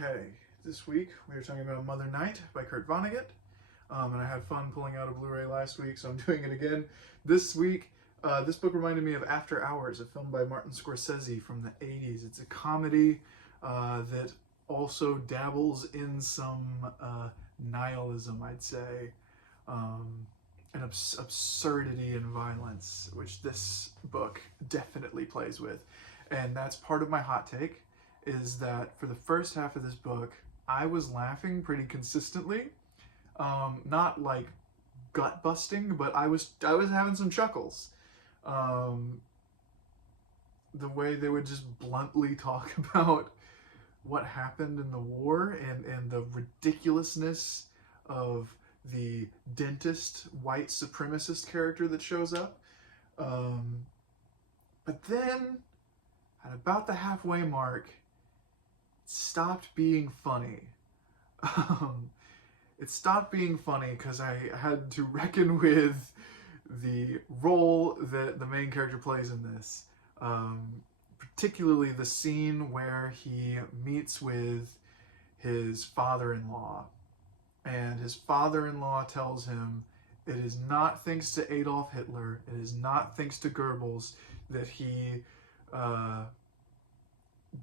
Okay, this week we are talking about Mother Night by Kurt Vonnegut. And I had fun pulling out a Blu-ray last week, so I'm doing it again this week. This book reminded me of After Hours, a film by Martin Scorsese from the 80s. It's a comedy that also dabbles in some nihilism, I'd say, and absurdity and violence, which this book definitely plays with. And that's part of my hot take, is that for the first half of this book, I was laughing pretty consistently. Not like gut busting, but I was having some chuckles. The way they would just bluntly talk about what happened in the war and the ridiculousness of the dentist white supremacist character that shows up. But then at about the halfway mark, it stopped being funny. It stopped being funny because I had to reckon with the role that the main character plays in this. Particularly the scene where he meets with his father-in-law. And his father-in-law tells him it is not thanks to Adolf Hitler, it is not thanks to Goebbels that he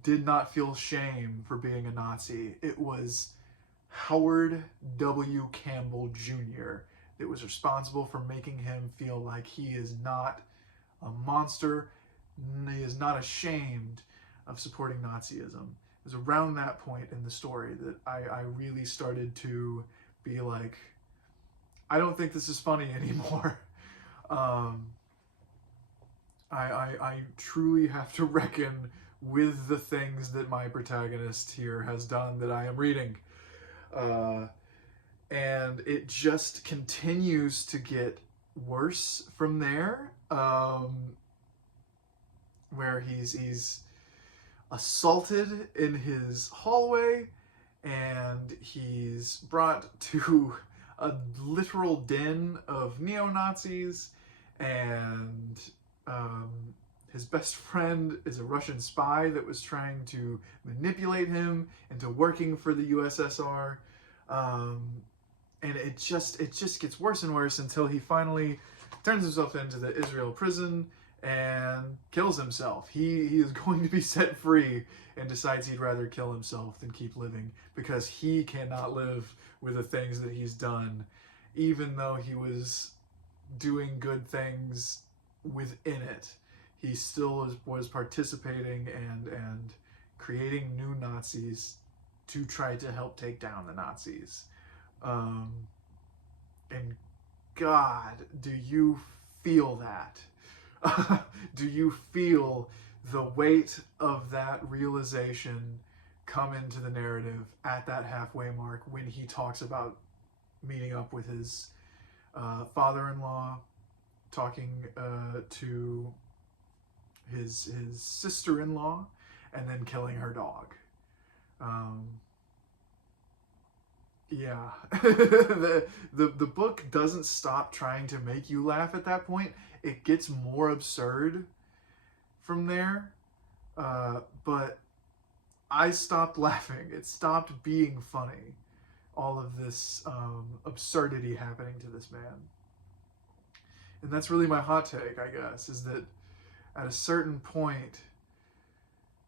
did not feel shame for being a Nazi. It was Howard W. Campbell Jr. that was responsible for making him feel like he is not a monster, he is not ashamed of supporting Nazism. It was around that point in the story that I really started to be like, I don't think this is funny anymore. I truly have to reckon with the things that my protagonist here has done that I am reading. And it just continues to get worse from there, where he's assaulted in his hallway, and he's brought to a literal den of neo-Nazis, and his best friend is a Russian spy that was trying to manipulate him into working for the USSR. And it just gets worse and worse until he finally turns himself into the Israel prison and kills himself. He is going to be set free and decides he'd rather kill himself than keep living, because he cannot live with the things that he's done, even though he was doing good things within it. He still was participating and creating new Nazis to try to help take down the Nazis. And God, do you feel that? Do you feel the weight of that realization come into the narrative at that halfway mark when he talks about meeting up with his father-in-law, talking to his sister-in-law, and then killing her dog? Yeah, the book doesn't stop trying to make you laugh at that point. It gets more absurd from there, but I stopped laughing. It stopped being funny, all of this absurdity happening to this man. And that's really my hot take, I guess, is that at a certain point,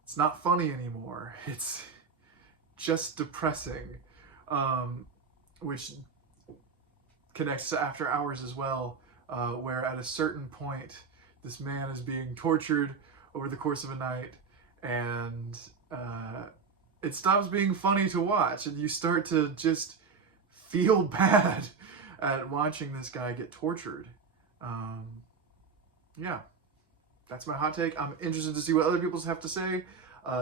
it's not funny anymore. It's just depressing. Which connects to After Hours as well, where at a certain point, this man is being tortured over the course of a night, and it stops being funny to watch, and you start to just feel bad at watching this guy get tortured. Yeah, that's my hot take. I'm interested to see what other people have to say.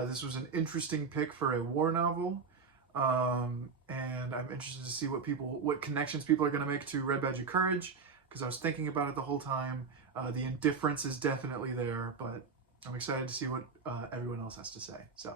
This was an interesting pick for a war novel. And I'm interested to see what connections people are going to make to Red Badge of Courage, because I was thinking about it the whole time. The indifference is definitely there, but I'm excited to see what everyone else has to say. So